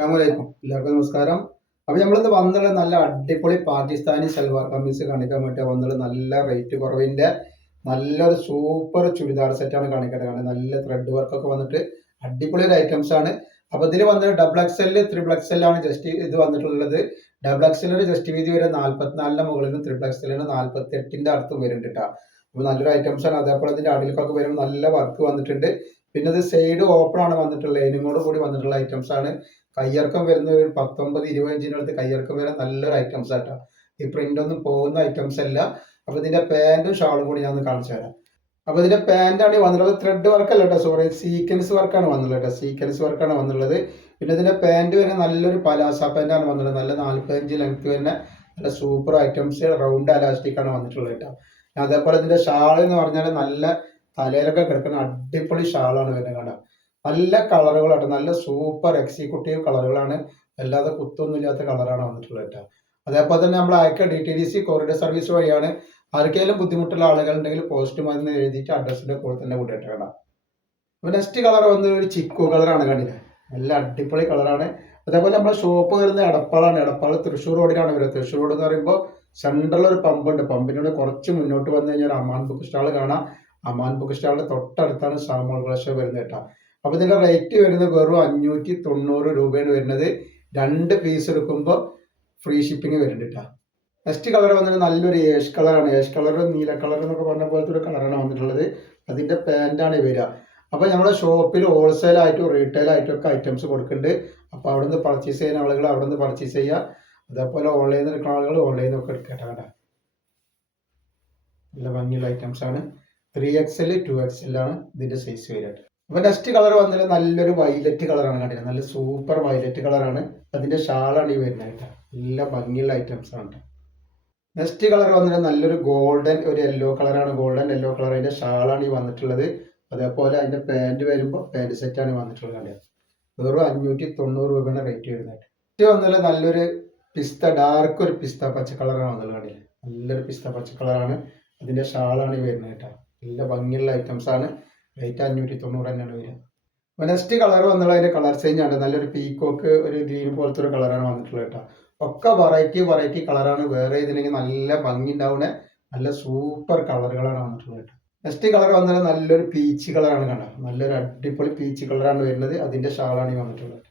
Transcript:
അസ്സലാമലൈക്കും എല്ലാവർക്കും നമസ്കാരം. അപ്പൊ നമ്മളിന്ന് വന്നുള്ള നല്ല അടിപൊളി പാകിസ്ഥാനി സൽവാർ കമ്മീസ് കാണിക്കാൻ വേണ്ടി വന്നുള്ള നല്ല റേറ്റ് കുറവിന്റെ നല്ലൊരു സൂപ്പർ ചുരിദാർ സെറ്റാണ് കാണിക്കാൻ കാണുന്നത്. നല്ല ത്രെഡ് വർക്ക് ഒക്കെ വന്നിട്ട് അടിപൊളി ഒരു ഐറ്റംസ് ആണ്. അപ്പൊ ഇതിൽ വന്നിട്ട് ഡബിൾ എക്സൽ ത്രിബിൾ എക്സൽ ആണ് ജസ്റ്റ് ഇത് വന്നിട്ടുള്ളത്. ഡബിൾ എക്സലിന് ജസ്റ്റ് വീതി വരെ 44 മുകളിൽ നിന്ന് ത്രിബിൾ എക്സലിന് 48 അടുത്തും വരുന്നുണ്ട് കേട്ടോ. അപ്പൊ നല്ലൊരു ഐറ്റംസ് ആണ്. അതേപോലെ ഇതിന്റെ അടിയിലേക്കൊക്കെ വരുമ്പോൾ നല്ല വർക്ക് വന്നിട്ടുണ്ട്. പിന്നെ ഇത് സൈഡ് ഓപ്പൺ ആണ് വന്നിട്ടുള്ളത്, ലൈനിങ്ങോട് കൂടി വന്നിട്ടുള്ള ഐറ്റംസ് ആണ്. കയ്യിറക്കം വരുന്ന ഒരു 19-20 ഇഞ്ചിനടുത്ത് കയ്യിറക്കം വരെ നല്ലൊരു ഐറ്റംസ് ആട്ടോ. ഈ പ്രിന്റ് ഒന്നും പോകുന്ന ഐറ്റംസ് അല്ല. അപ്പൊ ഇതിന്റെ പാന്റും ഷാളും കൂടി ഞാൻ ഒന്ന് കാണിച്ചു തരാം. അപ്പൊ ഇതിന്റെ പാന്റാണ് വന്നിട്ടുള്ളത്, ത്രെഡ് വർക്ക് അല്ല കേട്ടോ, സോറി, സീക്വൻസ് വർക്കാണ് വന്നുള്ളത് കേട്ടോ. സീക്വൻസ് വർക്കാണ് വന്നുള്ളത്. പിന്നെ ഇതിന്റെ പാന്റ് വരുന്ന നല്ലൊരു പലാസ പാന്റാണ് വന്നുള്ളത്. നല്ല 45 ലെങ്ത് വരുന്ന നല്ല സൂപ്പർ ഐറ്റംസ്, റൗണ്ട് അലാസ്റ്റിക് ആണ് വന്നിട്ടുള്ളത് കേട്ടോ. അതേപോലെ ഇതിന്റെ ഷാൾ എന്ന് പറഞ്ഞാൽ നല്ല തലയിലൊക്കെ കിടക്കുന്ന അടിപൊളി ഷാളാണ് വരുന്നത് കേട്ടോ. നല്ല കളറുകളാണ്, നല്ല സൂപ്പർ എക്സിക്യൂട്ടീവ് കളറുകളാണ്, അല്ലാതെ കുത്തൊന്നും ഇല്ലാത്ത കളറാണ് വന്നിട്ടുള്ളത് കേട്ടോ. അതേപോലെ തന്നെ നമ്മൾ അയക്ക DTDC കൊറിയർ സർവീസ് വഴിയാണ്. ആർക്കെങ്കിലും ബുദ്ധിമുട്ടുള്ള ആളുകൾ ഉണ്ടെങ്കിൽ പോസ്റ്റ് മരുന്ന് എഴുതിയിട്ട് അഡ്രസ്സിന്റെ കൂടെ തന്നെ കൂട്ടിയിട്ട് കാണാം. അപ്പൊ നെക്സ്റ്റ് കളർ വന്നത് ഒരു ചിക്കു കളറാണ്, കണ്ടില്ലേ, നല്ല അടിപൊളി കളറാണ്. അതേപോലെ നമ്മുടെ ഷോപ്പ് വരുന്ന എടപ്പാളാണ്. എടപ്പാൾ തൃശ്ശൂർ റോഡിലാണ് വരുന്നത്. തൃശ്ശൂർ റോഡ് എന്ന് പറയുമ്പോൾ സെൻട്രൽ ഒരു പമ്പുണ്ട്. പമ്പിനോട് കുറച്ച് മുന്നോട്ട് വന്നു കഴിഞ്ഞാൽ അമാൻ ബുക്ക് സ്റ്റാൾ കാണാം. അമാൻ ബുക്ക് സ്റ്റാളിന്റെ തൊട്ടടുത്താണ് ഷാമോൾ കളക്ഷൻ വരുന്നത് കേട്ടോ. അപ്പൊ ഇതിന്റെ റേറ്റ് വരുന്നത് വെറും 590 രൂപയാണ് വരുന്നത്. 2 പീസ് എടുക്കുമ്പോൾ ഫ്രീ ഷിപ്പിംഗ് വരുന്നുണ്ട് കേട്ടോ. നെക്സ്റ്റ് കളർ വന്നിട്ട് നല്ലൊരു ഏഷ് കളറാണ്. ഏഷ് കളർ, നീല കളർ എന്നൊക്കെ പറഞ്ഞ പോലത്തെ ഒരു കളറാണ് വന്നിട്ടുള്ളത്. അതിന്റെ പാന്റാണ് വരിക. അപ്പൊ നമ്മുടെ ഷോപ്പിൽ ഹോൾസെയിൽ ആയിട്ടും റീറ്റെയിൽ ആയിട്ടും ഒക്കെ ഐറ്റംസ് കൊടുക്കുന്നുണ്ട്. അപ്പൊ അവിടെ നിന്ന് പർച്ചേസ് ചെയ്യുന്ന ആളുകൾ അവിടെ നിന്ന് പർച്ചേസ് ചെയ്യുക. അതേപോലെ ഓൺലൈനിൽ നിന്ന് എടുക്കുന്ന ആളുകൾ ഓൺലൈനിൽ നിന്നൊക്കെ എടുക്കട്ടെ കേട്ടോ. നല്ല ഭംഗിയുള്ള ഐറ്റംസ് ആണ്. 3XL 2XL ആണ് ഇതിന്റെ സൈസ് വരിക. അപ്പൊ നെക്സ്റ്റ് കളർ വന്നിട്ട് നല്ലൊരു വൈലറ്റ് കളറാണ് കണ്ടില്ല, നല്ല സൂപ്പർ വൈലറ്റ് കളറാണ്. അതിന്റെ ഷാളാണ് ഈ വരുന്നത് കേട്ടോ. നല്ല ഭംഗിയുള്ള ഐറ്റംസ് ആണ്. നെക്സ്റ്റ് കളർ വന്നിട്ട് നല്ലൊരു ഗോൾഡൻ ഒരു യെല്ലോ കളറാണ്, ഗോൾഡൻ യെല്ലോ കളർ. അതിന്റെ ഷാളാണ് ഈ വന്നിട്ടുള്ളത്. അതേപോലെ അതിന്റെ പാന്റ് വരുമ്പോൾ പാന്റ് സെറ്റാണ് വന്നിട്ടുള്ളത് കണ്ടത്. വെറും 590 രൂപയാണ് റേറ്റ് വരുന്നത്. ഇത് വന്നിട്ട് നല്ലൊരു പിസ്ത, ഡാർക്ക് ഒരു പിസ്ത പച്ച കളറാണ് വന്നുള്ളത് കണ്ടില്ലേ, നല്ലൊരു പിസ്ത പച്ച കളറാണ്. അതിന്റെ ഷാളാണ് ഈ വരുന്നത് കേട്ടോ. നല്ല ഭംഗിയുള്ള ഐറ്റംസ് ആണ്. റേറ്റ് 590 തന്നെയാണ് വരിക. അപ്പൊ നെക്സ്റ്റ് കളർ വന്നുള്ള അതിന്റെ കളർ ചേഞ്ച് ആണ്. നല്ലൊരു പീക്കോക്ക് ഒരു ഗ്രീൻ പോലത്തെ ഒരു കളറാണ് വന്നിട്ടുള്ളത് കേട്ടോ. ഒക്കെ വെറൈറ്റി കളറാണ്. വേറെ ഇതിനെങ്കിൽ നല്ല ഭംഗി ഉണ്ടാവുന്ന നല്ല സൂപ്പർ കളറുകളാണ് വന്നിട്ടുള്ളത് കേട്ടോ. നെക്സ്റ്റ് കളർ വന്നാൽ നല്ലൊരു പീച്ച് കളറാണ് കണ്ടോ. നല്ലൊരു അടിപൊളി പീച്ച് കളറാണ് വരുന്നത്. അതിന്റെ ഷാളാണ് ഈ വന്നിട്ടുള്ളത്.